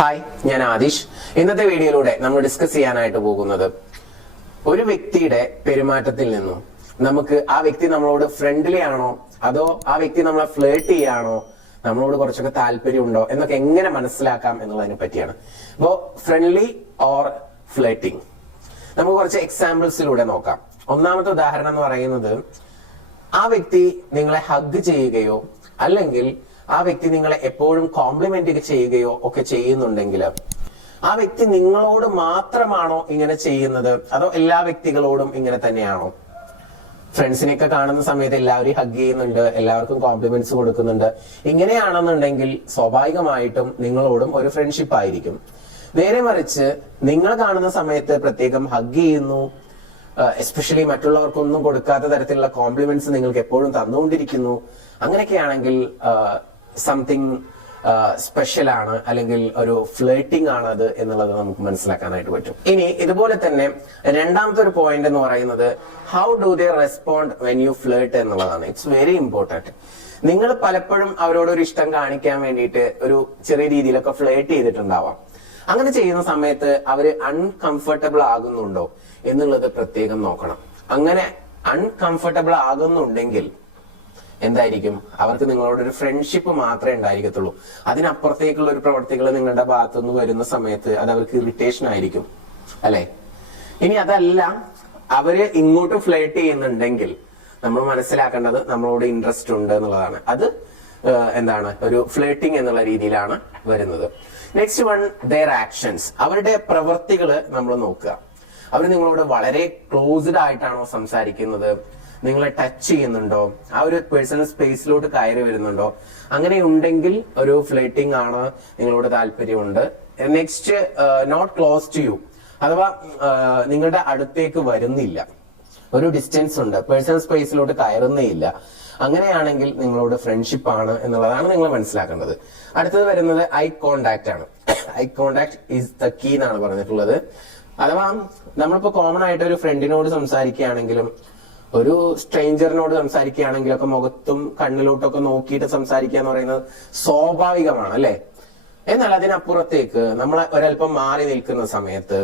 Hi, ഞാൻ ആദിഷ്. ഇന്നത്തെ വീഡിയോയിലൂടെ നമ്മൾ ഡിസ്കസ് ചെയ്യാനായിട്ട് പോകുന്നത് ഒരു വ്യക്തിയുടെ പെരുമാറ്റത്തിൽ നിന്നും നമുക്ക് ആ വ്യക്തി നമ്മളോട് ഫ്രണ്ട്ലി ആണോ അതോ ആ വ്യക്തി നമ്മളെ ഫ്ലേർട്ട് ചെയ്യാണോ, നമ്മളോട് കുറച്ചൊക്കെ താല്പര്യം ഉണ്ടോ എന്നൊക്കെ എങ്ങനെ മനസ്സിലാക്കാം എന്നുള്ളതിനെ പറ്റിയാണ്. അപ്പോ ഫ്രണ്ട്ലി ഓർ ഫ്ലേർട്ടിങ് നമുക്ക് കുറച്ച് എക്സാമ്പിൾസിലൂടെ നോക്കാം. ഒന്നാമത്തെ ഉദാഹരണം എന്ന് പറയുന്നത്, ആ വ്യക്തി നിങ്ങളെ ഹഗ് ചെയ്യുകയോ അല്ലെങ്കിൽ ആ വ്യക്തി നിങ്ങളെ എപ്പോഴും കോംപ്ലിമെന്റ് ചെയ്യുകയോ ഒക്കെ ചെയ്യുന്നുണ്ടെങ്കിൽ ആ വ്യക്തി നിങ്ങളോട് മാത്രമാണോ ഇങ്ങനെ ചെയ്യുന്നത് അതോ എല്ലാ വ്യക്തികളോടും ഇങ്ങനെ തന്നെയാണോ? ഫ്രണ്ട്സിനെയൊക്കെ കാണുന്ന സമയത്ത് എല്ലാവരും ഹഗ് ചെയ്യുന്നുണ്ട്, എല്ലാവർക്കും കോംപ്ലിമെന്റ്സ് കൊടുക്കുന്നുണ്ട്. ഇങ്ങനെയാണെന്നുണ്ടെങ്കിൽ സ്വാഭാവികമായിട്ടും നിങ്ങളോടും ഒരു ഫ്രണ്ട്ഷിപ്പ് ആയിരിക്കും. നേരെ മറിച്ച് നിങ്ങൾ കാണുന്ന സമയത്ത് പ്രത്യേകം ഹഗ് ചെയ്യുന്നു, എസ്പെഷ്യലി മറ്റുള്ളവർക്കൊന്നും കൊടുക്കാത്ത തരത്തിലുള്ള കോംപ്ലിമെന്റ്സ് നിങ്ങൾക്ക് എപ്പോഴും തന്നുകൊണ്ടിരിക്കുന്നു, അങ്ങനെയൊക്കെയാണെങ്കിൽ സംതിങ് സ്പെഷ്യൽ ആണ്, അല്ലെങ്കിൽ ഒരു ഫ്ലേട്ടിംഗ് ആണ് അത് എന്നുള്ളത് നമുക്ക് മനസ്സിലാക്കാനായിട്ട് പറ്റും. ഇനി ഇതുപോലെ തന്നെ രണ്ടാമത്തെ ഒരു പോയിന്റ് എന്ന് പറയുന്നത്, how do they respond when you flirt എന്നുള്ളതാണ്. It's very important. നിങ്ങൾ പലപ്പോഴും അവരോട് ഒരു ഇഷ്ടം കാണിക്കാൻ വേണ്ടിയിട്ട് ഒരു ചെറിയ രീതിയിലൊക്കെ ഫ്ലേർട്ട് ചെയ്തിട്ടുണ്ടാവാം. അങ്ങനെ ചെയ്യുന്ന സമയത്ത് അവര് അൺകംഫർട്ടബിൾ ആകുന്നുണ്ടോ എന്നുള്ളത് പ്രത്യേകം നോക്കണം. അങ്ങനെ അൺകംഫർട്ടബിൾ ആകുന്നുണ്ടെങ്കിൽ എന്തായിരിക്കും, അവർക്ക് നിങ്ങളോട് ഒരു ഫ്രണ്ട്ഷിപ്പ് മാത്രമേ ഉണ്ടായിരിക്കത്തുള്ളൂ. അതിനപ്പുറത്തേക്കുള്ള ഒരു പ്രവർത്തികൾ നിങ്ങളുടെ ഭാഗത്തുനിന്ന് വരുന്ന സമയത്ത് അത് അവർക്ക് ഇറിറ്റേഷൻ ആയിരിക്കും, അല്ലെ? ഇനി അതല്ല, അവര് ഇങ്ങോട്ട് ഫ്ലേർട്ട് ചെയ്യുന്നുണ്ടെങ്കിൽ നമ്മൾ മനസ്സിലാക്കേണ്ടത് നമ്മളോട് ഇൻട്രസ്റ്റ് ഉണ്ട് എന്നുള്ളതാണ്. അത് എന്താണ്, ഒരു ഫ്ലേർട്ടിങ് എന്നുള്ള രീതിയിലാണ് വരുന്നത്. Next one, their actions. അവരുടെ പ്രവൃത്തികൾ നമ്മൾ നോക്കുക. അവർ നിങ്ങളോട് വളരെ ക്ലോസ്ഡ് ആയിട്ടാണോ സംസാരിക്കുന്നത്, നിങ്ങളെ ടച്ച് ചെയ്യുന്നുണ്ടോ, ആ ഒരു പേഴ്സണൽ സ്പേസിലോട്ട് കയറി വരുന്നുണ്ടോ? അങ്ങനെ ഉണ്ടെങ്കിൽ ഒരു ഫ്ലേർട്ടിംഗ് ആണ്, നിങ്ങളോട് താല്പര്യമുണ്ട്. Next, not close to you, അഥവാ നിങ്ങളുടെ അടുത്തേക്ക് വരുന്നില്ല, ഒരു ഡിസ്റ്റൻസ് ഉണ്ട്, പേഴ്സണൽ സ്പേസിലോട്ട് കയറുന്നേ ഇല്ല. അങ്ങനെയാണെങ്കിൽ നിങ്ങളോട് ഫ്രണ്ട്ഷിപ്പ് ആണ് എന്നുള്ളതാണ് നിങ്ങൾ മനസ്സിലാക്കേണ്ടത്. അടുത്തത് വരുന്നത് ഐ കോണ്ടാക്ട് ആണ്. Eye contact is the key എന്നാണ് പറഞ്ഞിട്ടുള്ളത്. അഥവാ നമ്മളിപ്പോ കോമൺ ആയിട്ട് ഒരു ഫ്രണ്ടിനോട് സംസാരിക്കുകയാണെങ്കിലും ഒരു സ്ട്രേഞ്ചറിനോട് സംസാരിക്കുകയാണെങ്കിലൊക്കെ മുഖത്തും കണ്ണിലോട്ടൊക്കെ നോക്കിയിട്ട് സംസാരിക്കുക എന്ന് പറയുന്നത് സ്വാഭാവികമാണ്, അല്ലെ? എന്നാൽ അതിനപ്പുറത്തേക്ക് നമ്മൾ ഒരല്പം മാറി നിൽക്കുന്ന സമയത്ത്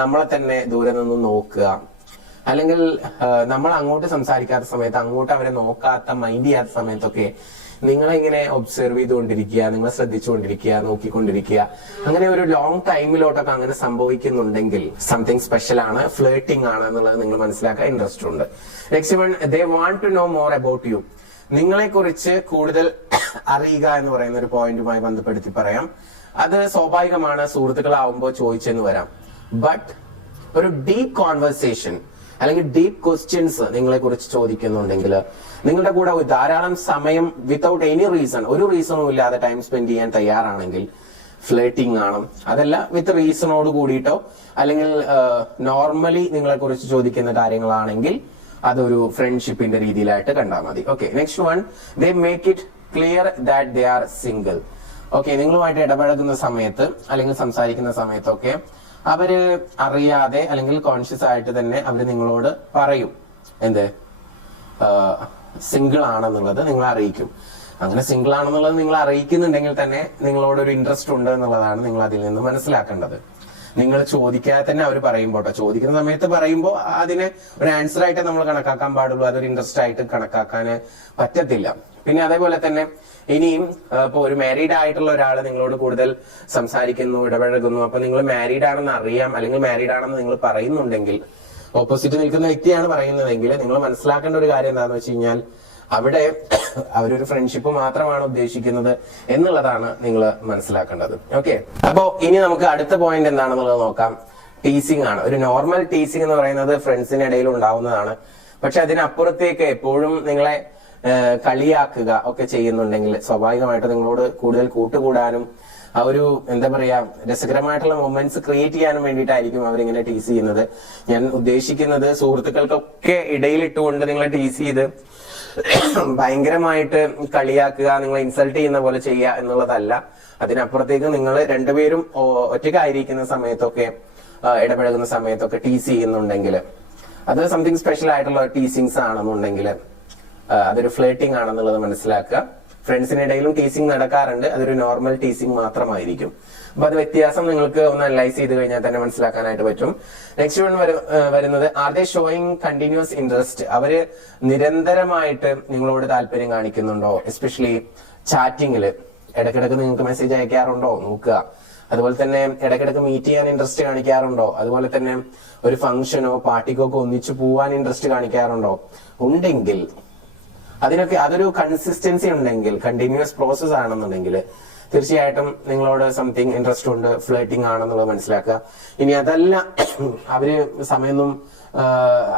നമ്മളെ തന്നെ ദൂരെ നിന്ന് നോക്കുക, അല്ലെങ്കിൽ നമ്മൾ അങ്ങോട്ട് സംസാരിക്കാത്ത സമയത്ത് അങ്ങോട്ട് അവരെ നോക്കാത്ത, മൈൻഡ് ചെയ്യാത്ത സമയത്തൊക്കെ നിങ്ങളിങ്ങനെ ഒബ്സർവ് ചെയ്തുകൊണ്ടിരിക്കുക, നിങ്ങളെ ശ്രദ്ധിച്ചുകൊണ്ടിരിക്കുക, നോക്കിക്കൊണ്ടിരിക്കുക, അങ്ങനെ ഒരു ലോങ് ടൈമിലോട്ടൊക്കെ അങ്ങനെ സംഭവിക്കുന്നുണ്ടെങ്കിൽ സംതിങ് സ്പെഷ്യൽ ആണ്, ഫ്ലേർട്ടിംഗ് ആണ് എന്നുള്ളത് നിങ്ങൾ മനസ്സിലാക്കാൻ ഇൻട്രസ്റ്റ് ഉണ്ട്. Next one, they want to know more about you. നിങ്ങളെ കുറിച്ച് കൂടുതൽ അറിയുക എന്ന് പറയുന്ന ഒരു പോയിന്റുമായി ബന്ധപ്പെടുത്തി പറയാം. അത് സ്വാഭാവികമാണ്, സുഹൃത്തുക്കളാവുമ്പോൾ ചോദിച്ചെന്ന് വരാം. ബട്ട് ഒരു ഡീപ്പ് കോൺവെർസേഷൻ അല്ലെങ്കിൽ ഡീപ്പ് ക്വസ്റ്റ്യൻസ് നിങ്ങളെ കുറിച്ച് ചോദിക്കുന്നുണ്ടെങ്കിൽ നിങ്ങളുടെ കൂടെ ധാരാളം സമയം വിത്തൗട്ട് എനി റീസൺ, ഒരു റീസണും ഇല്ലാതെ ടൈം സ്പെൻഡ് ചെയ്യാൻ തയ്യാറാണെങ്കിൽ ഫ്ലേർട്ടിംഗ് ആണ്. അതല്ല, വിത്ത് റീസണോട് കൂടിയിട്ടോ അല്ലെങ്കിൽ നോർമലി നിങ്ങളെ കുറിച്ച് ചോദിക്കുന്ന കാര്യങ്ങളാണെങ്കിൽ അതൊരു ഫ്രണ്ട്ഷിപ്പിന്റെ രീതിയിലായിട്ട് കണ്ടാൽ മതി. Okay, next one, they make it clear that they are single. Okay, നിങ്ങളുമായിട്ട് ഇടപഴകുന്ന സമയത്ത് അല്ലെങ്കിൽ സംസാരിക്കുന്ന സമയത്തൊക്കെ അവര് അറിയാതെ അല്ലെങ്കിൽ കോൺഷ്യസ് ആയിട്ട് തന്നെ അവര് നിങ്ങളോട് പറയും, എന്ത്, സിംഗിൾ ആണെന്നുള്ളത് നിങ്ങളെ അറിയിക്കും. അങ്ങനെ സിംഗിൾ ആണെന്നുള്ളത് നിങ്ങൾ അറിയിക്കുന്നുണ്ടെങ്കിൽ തന്നെ നിങ്ങളോട് ഒരു ഇൻട്രസ്റ്റ് ഉണ്ട് എന്നുള്ളതാണ് നിങ്ങൾ അതിൽ നിന്ന് മനസ്സിലാക്കേണ്ടത്. നിങ്ങൾ ചോദിക്കാതെ തന്നെ അവർ പറയുമ്പോട്ടോ, ചോദിക്കുന്ന സമയത്ത് പറയുമ്പോൾ അതിനെ ഒരു ആൻസർ ആയിട്ട് നമ്മൾ കണക്കാക്കാൻ പാടുള്ളൂ, അതൊരു ഇൻട്രസ്റ്റ് ആയിട്ട് കണക്കാക്കാൻ പറ്റത്തില്ല. പിന്നെ അതേപോലെ തന്നെ ഇനിയും ഇപ്പൊ ഒരു മാരീഡ് ആയിട്ടുള്ള ഒരാൾ നിങ്ങളോട് കൂടുതൽ സംസാരിക്കുന്നു, ഇടപഴകുന്നു, അപ്പൊ നിങ്ങൾ മാരീഡ് ആണെന്ന് അറിയാം അല്ലെങ്കിൽ മാരീഡ് ആണെന്ന് നിങ്ങൾ പറയുന്നുണ്ടെങ്കിൽ, ഓപ്പോസിറ്റ് നിൽക്കുന്ന വ്യക്തിയാണ് പറയുന്നതെങ്കിൽ നിങ്ങൾ മനസ്സിലാക്കേണ്ട ഒരു കാര്യം എന്താണെന്ന് വെച്ച് കഴിഞ്ഞാൽ അവിടെ അവരൊരു ഫ്രണ്ട്ഷിപ്പ് മാത്രമാണ് ഉദ്ദേശിക്കുന്നത് എന്നുള്ളതാണ് നിങ്ങൾ മനസ്സിലാക്കേണ്ടത്. ഓക്കെ, അപ്പോ ഇനി നമുക്ക് അടുത്ത പോയിന്റ് എന്താണെന്നുള്ളത് നോക്കാം. ടീസിങ് ആണ്. ഒരു നോർമൽ ടീസിങ് എന്ന് പറയുന്നത് ഫ്രണ്ട്സിന് ഇടയിൽ ഉണ്ടാവുന്നതാണ്. പക്ഷെ അതിനപ്പുറത്തേക്ക് എപ്പോഴും നിങ്ങളെ കളിയാക്കുക ഒക്കെ ചെയ്യുന്നുണ്ടെങ്കിൽ സ്വാഭാവികമായിട്ട് നിങ്ങളോട് കൂടുതൽ കൂട്ടുകൂടാനും ആ ഒരു എന്താ പറയാ രസകരമായിട്ടുള്ള മൊമെന്റ്സ് ക്രിയേറ്റ് ചെയ്യാനും വേണ്ടിയിട്ടായിരിക്കും അവരിങ്ങനെ ടീസ് ചെയ്യുന്നത്. ഞാൻ ഉദ്ദേശിക്കുന്നത് സുഹൃത്തുക്കൾക്കൊക്കെ ഇടയിലിട്ടുകൊണ്ട് നിങ്ങളെ ടീസ് ചെയ്ത് ഭയങ്കരമായിട്ട് കളിയാക്കുക, നിങ്ങളെ ഇൻസൾട്ട് ചെയ്യുന്ന പോലെ ചെയ്യുക എന്നുള്ളതല്ല. അതിനപ്പുറത്തേക്ക് നിങ്ങൾ രണ്ടുപേരും ഒറ്റയ്ക്കായിരിക്കുന്ന സമയത്തൊക്കെ ഇടപഴകുന്ന സമയത്തൊക്കെ ടീസ് ചെയ്യുന്നുണ്ടെങ്കിൽ അത് സംതിങ് സ്പെഷ്യൽ ആയിട്ടുള്ള ടീസിങ്സ് ആണെന്നുണ്ടെങ്കിൽ അതൊരു ഫ്ലേർട്ടിംഗ് ആണെന്നുള്ളത് മനസ്സിലാക്കുക. ഫ്രണ്ട്സിനിടയിലും ടീസിങ് നടക്കാറുണ്ട്, അതൊരു നോർമൽ ടീസിങ് മാത്രമായിരിക്കും. അപ്പൊ അത് വ്യത്യാസം നിങ്ങൾക്ക് ഒന്ന് അനലൈസ് ചെയ്ത് കഴിഞ്ഞാൽ തന്നെ മനസ്സിലാക്കാനായിട്ട് പറ്റും. നെക്സ്റ്റ് വൺ വരുന്നത് are they showing continuous interest, അവര് നിരന്തരമായിട്ട് നിങ്ങളോട് താല്പര്യം കാണിക്കുന്നുണ്ടോ? എസ്പെഷ്യലി ചാറ്റിങ്ങില് ഇടയ്ക്കിടയ്ക്ക് നിങ്ങൾക്ക് മെസ്സേജ് അയക്കാറുണ്ടോ നോക്കുക. അതുപോലെ തന്നെ ഇടയ്ക്കിടയ്ക്ക് മീറ്റ് ചെയ്യാൻ ഇൻട്രസ്റ്റ് കാണിക്കാറുണ്ടോ? അതുപോലെ തന്നെ ഒരു ഫംഗ്ഷനോ പാർട്ടിക്കോ ഒക്കെ ഒന്നിച്ചു പോവാൻ ഇൻട്രസ്റ്റ് കാണിക്കാറുണ്ടോ? ഉണ്ടെങ്കിൽ അതിനൊക്കെ അതൊരു കൺസിസ്റ്റൻസി ഉണ്ടെങ്കിൽ, കണ്ടിന്യൂസ് പ്രോസസ് ആണെന്നുണ്ടെങ്കിൽ തീർച്ചയായിട്ടും നിങ്ങളോട് സംതിങ് ഇൻട്രസ്റ്റ് ഉണ്ട്, ഫ്ലേട്ടിംഗ് ആണെന്നുള്ളത് മനസ്സിലാക്കുക. ഇനി അതല്ല, അവര് സമയമൊന്നും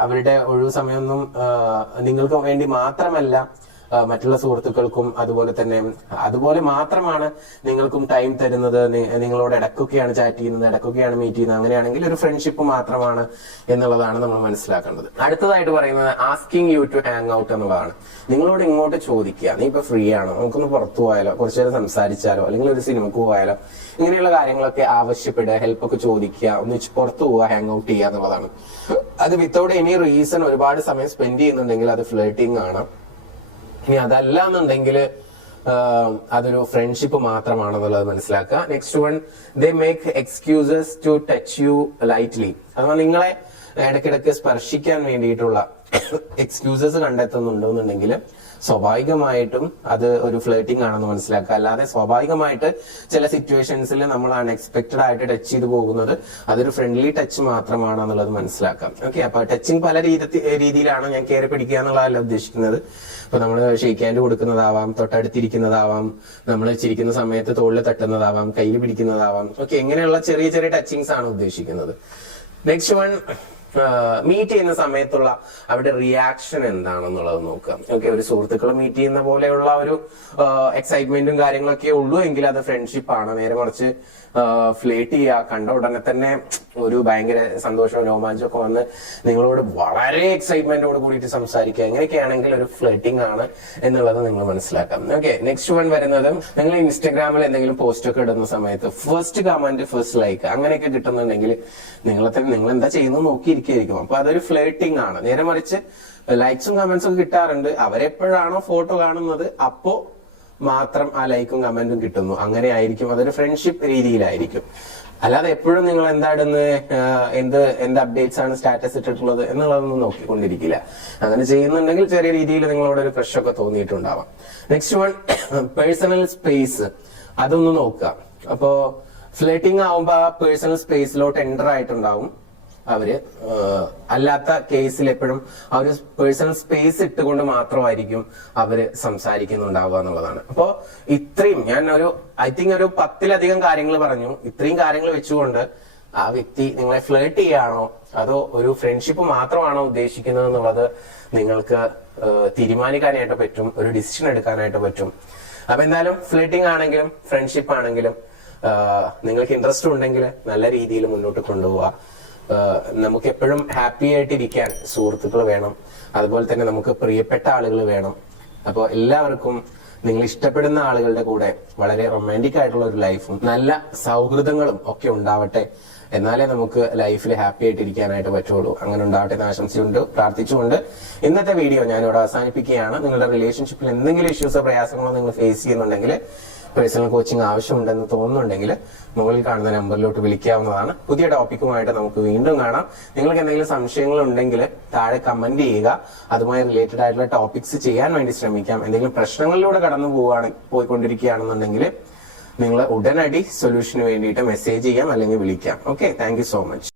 അവരുടെ ഒഴിവ് സമയമൊന്നും നിങ്ങൾക്ക് വേണ്ടി മാത്രമല്ല മറ്റുള്ള സുഹൃത്തുക്കൾക്കും അതുപോലെ മാത്രമാണ് നിങ്ങൾക്കും ടൈം തരുന്നത്, നിങ്ങളോട് ഇടയ്ക്കൊക്കെയാണ് ചാറ്റ് ചെയ്യുന്നത്, ഇടയ്ക്കൊക്കെയാണ് മീറ്റ് ചെയ്യുന്നത്, അങ്ങനെയാണെങ്കിൽ ഒരു ഫ്രണ്ട്ഷിപ്പ് മാത്രമാണ് എന്നുള്ളതാണ് നമ്മൾ മനസ്സിലാക്കേണ്ടത്. അടുത്തതായിട്ട് പറയുന്നത് asking you to hang out എന്നുള്ളതാണ്. നിങ്ങളോട് ഇങ്ങോട്ട് ചോദിക്കുക, നീ ഇപ്പൊ ഫ്രീ ആണോ, നമുക്കൊന്ന് പുറത്തു പോയാലോ, കുറച്ചു നേരം സംസാരിച്ചാലോ, അല്ലെങ്കിൽ ഒരു സിനിമക്ക് പോയാലോ, ഇങ്ങനെയുള്ള കാര്യങ്ങളൊക്കെ ആവശ്യപ്പെടുക, ഹെൽപ്പൊക്കെ ചോദിക്കുക, ഒന്നിച്ച് പുറത്തു പോവുക, ഹാങ് ഔട്ട് ചെയ്യുക എന്നുള്ളതാണ്. അത് വിത്തൗട്ട് എനി റീസൺ ഒരുപാട് സമയം സ്പെൻഡ് ചെയ്യുന്നുണ്ടെങ്കിൽ അത് ഫ്ലേട്ടിംഗ് ആണ്. ഇനി അതല്ല എന്നുണ്ടെങ്കിൽ അതൊരു ഫ്രണ്ട്ഷിപ്പ് മാത്രമാണെന്നുള്ളത് മനസ്സിലാക്കുക. Next one, they make excuses to touch you lightly, അഥവാ നിങ്ങളെ ഇടയ്ക്കിടയ്ക്ക് സ്പർശിക്കാൻ വേണ്ടിയിട്ടുള്ള എക്സ്ക്യൂസസ് കണ്ടെത്തുന്നുണ്ടെന്നുണ്ടെങ്കിൽ സ്വാഭാവികമായിട്ടും അത് ഒരു ഫ്ലേട്ടിംഗ് ആണെന്ന് മനസ്സിലാക്കുക. അല്ലാതെ സ്വാഭാവികമായിട്ട് ചില സിറ്റുവേഷൻസിൽ നമ്മൾ അൺഎക്സ്പെക്ടഡ് ആയിട്ട് ടച്ച് ചെയ്ത് പോകുന്നത് അതൊരു ഫ്രണ്ട്ലി ടച്ച് മാത്രമാണെന്നുള്ളത് മനസ്സിലാക്കാം. ഓക്കെ, അപ്പൊ ടച്ചിങ് പല രീതിയിലാണ്. ഞാൻ കയറി പിടിക്കുക എന്നുള്ളതല്ല ഉദ്ദേശിക്കുന്നത്. ഇപ്പൊ നമ്മൾ ഷെയ്ക്ക് ഹാൻഡ് കൊടുക്കുന്നതാവാം, തൊട്ടടുത്തിരിക്കുന്നതാവാം, നമ്മൾ ചിരിക്കുന്ന സമയത്ത് തോളിൽ തട്ടുന്നതാവാം, കയ്യിൽ പിടിക്കുന്നതാവാം. ഓക്കെ, ഇങ്ങനെയുള്ള ചെറിയ ചെറിയ ടച്ചിങ്സ് ആണ് ഉദ്ദേശിക്കുന്നത്. നെക്സ്റ്റ് വൺ, മീറ്റ് ചെയ്യുന്ന സമയത്തുള്ള അവരുടെ റിയാക്ഷൻ എന്താണെന്നുള്ളത് നോക്കുക. ഓക്കെ, ഒരു സുഹൃത്തുക്കൾ മീറ്റ് ചെയ്യുന്ന പോലെയുള്ള ഒരു എക്സൈറ്റ്മെന്റും കാര്യങ്ങളൊക്കെ ഉള്ളൂ എങ്കിൽ അത് ഫ്രണ്ട്ഷിപ്പ് ആണ്. നേരെ മറിച്ച് ഫ്ലേറ്റ് ചെയ്യുക, കണ്ട ഉടനെ തന്നെ ഒരു ഭയങ്കര സന്തോഷവും രോമാഞ്ചമൊക്കെ വന്ന് നിങ്ങളോട് വളരെ എക്സൈറ്റ്മെന്റോട് കൂടിയിട്ട് സംസാരിക്കുക, എങ്ങനെയൊക്കെയാണെങ്കിൽ ഒരു ഫ്ലേറ്റിംഗ് ആണ് എന്നുള്ളത് നിങ്ങൾ മനസ്സിലാക്കാം. ഓക്കെ, നെക്സ്റ്റ് വൺ വരുന്നത് നിങ്ങൾ ഇൻസ്റ്റഗ്രാമിൽ എന്തെങ്കിലും പോസ്റ്റ് ഒക്കെ ഇടുന്ന സമയത്ത് ഫസ്റ്റ് കമന്റ്, ഫസ്റ്റ് ലൈക്ക് അങ്ങനെയൊക്കെ കിട്ടുന്നുണ്ടെങ്കിൽ നിങ്ങൾ എന്താ ചെയ്യുന്നത് നോക്കിയിരിക്കും. അപ്പൊ അതൊരു ഫ്ലേട്ടിംഗ് ആണ്. നേരെ മറിച്ച് ലൈക്സും കമന്റ്സും ഒക്കെ കിട്ടാറുണ്ട്, അവരെപ്പോഴാണോ ഫോട്ടോ കാണുന്നത് അപ്പോ മാത്രം ആ ലൈക്കും കമന്റും കിട്ടുന്നു, അങ്ങനെ ആയിരിക്കും. അതൊരു ഫ്രണ്ട്ഷിപ്പ് രീതിയിലായിരിക്കും. അല്ലാതെ എപ്പോഴും നിങ്ങൾ എന്ത് അപ്ഡേറ്റ്സ് ആണ് സ്റ്റാറ്റസ് ഇട്ടിട്ടുള്ളത് എന്നുള്ളതൊന്നും നോക്കിക്കൊണ്ടിരിക്കില്ല. അങ്ങനെ ചെയ്യുന്നുണ്ടെങ്കിൽ ചെറിയ രീതിയിൽ നിങ്ങളോട് ഒരു ക്രഷ് ഒക്കെ തോന്നിയിട്ടുണ്ടാവാം. നെക്സ്റ്റ് വൺ, പേഴ്സണൽ സ്പേസ്, അതൊന്ന് നോക്കുക. അപ്പോ ഫ്ലേട്ടിംഗ് ആവുമ്പോ ആ പേഴ്സണൽ സ്പേസിലോട്ട് എൻ്റർ ആയിട്ടുണ്ടാവും അവര്. അല്ലാത്ത കേസിൽ എപ്പോഴും ആ ഒരു പേഴ്സണൽ സ്പേസ് ഇട്ടുകൊണ്ട് മാത്രമായിരിക്കും അവര് സംസാരിക്കുന്നുണ്ടാവുക എന്നുള്ളതാണ്. അപ്പോ ഇത്രയും ഐ തിങ്ക് ഒരു 10-ലധികം കാര്യങ്ങൾ പറഞ്ഞു. ഇത്രയും കാര്യങ്ങൾ വെച്ചുകൊണ്ട് ആ വ്യക്തി നിങ്ങളെ ഫ്ലേർട്ട് ചെയ്യാണോ അതോ ഒരു ഫ്രണ്ട്ഷിപ്പ് മാത്രമാണോ ഉദ്ദേശിക്കുന്നത് എന്നുള്ളത് നിങ്ങൾക്ക് തീരുമാനിക്കാനായിട്ട് പറ്റും, ഒരു ഡിസിഷൻ എടുക്കാനായിട്ട് പറ്റും. അപ്പൊ എന്തായാലും ഫ്ലേട്ടിംഗ് ആണെങ്കിലും ഫ്രണ്ട്ഷിപ്പ് ആണെങ്കിലും നിങ്ങൾക്ക് ഇൻട്രസ്റ്റ് ഉണ്ടെങ്കിൽ നല്ല രീതിയിൽ മുന്നോട്ട് കൊണ്ടുപോവുക. നമുക്ക് എപ്പോഴും ഹാപ്പി ആയിട്ടിരിക്കാൻ സുഹൃത്തുക്കൾ വേണം, അതുപോലെ തന്നെ നമുക്ക് പ്രിയപ്പെട്ട ആളുകൾ വേണം. അപ്പോൾ എല്ലാവർക്കും നിങ്ങൾ ഇഷ്ടപ്പെടുന്ന ആളുകളുടെ കൂടെ വളരെ റൊമാൻറ്റിക് ആയിട്ടുള്ള ഒരു ലൈഫും നല്ല സൗഹൃദങ്ങളും ഒക്കെ ഉണ്ടാവട്ടെ. എന്നാലേ നമുക്ക് ലൈഫിൽ ഹാപ്പി ആയിട്ടിരിക്കാനായിട്ട് പറ്റുള്ളൂ. അങ്ങനെ ഉണ്ടാവട്ടെ എന്ന് ആശംസിച്ചുകൊണ്ട് പ്രാർത്ഥിച്ചുകൊണ്ട് ഇന്നത്തെ വീഡിയോ ഞാനിവിടെ അവസാനിപ്പിക്കുകയാണ്. നിങ്ങളുടെ റിലേഷൻഷിപ്പിൽ എന്തെങ്കിലും ഇഷ്യൂസോ പ്രയാസങ്ങളോ നിങ്ങൾ ഫേസ് ചെയ്യുന്നുണ്ടെങ്കിൽ, പേഴ്സണൽ കോച്ചിങ് ആവശ്യമുണ്ടെന്ന് തോന്നുന്നുണ്ടെങ്കിൽ മുകളിൽ കാണുന്ന നമ്പറിലോട്ട് വിളിക്കാവുന്നതാണ്. പുതിയ ടോപ്പിക്കുമായിട്ട് നമുക്ക് വീണ്ടും കാണാം. നിങ്ങൾക്ക് എന്തെങ്കിലും സംശയങ്ങൾ ഉണ്ടെങ്കിൽ താഴെ കമന്റ് ചെയ്യുക. അതുമായി റിലേറ്റഡ് ആയിട്ടുള്ള ടോപ്പിക്സ് ചെയ്യാൻ വേണ്ടി ശ്രമിക്കാം. എന്തെങ്കിലും പ്രശ്നങ്ങളിലൂടെ പോയിക്കൊണ്ടിരിക്കുകയാണെന്നുണ്ടെങ്കിൽ നിങ്ങൾ ഉടനടി സൊല്യൂഷന് വേണ്ടിയിട്ട് മെസ്സേജ് ചെയ്യാം അല്ലെങ്കിൽ വിളിക്കാം. Okay, thank you so much.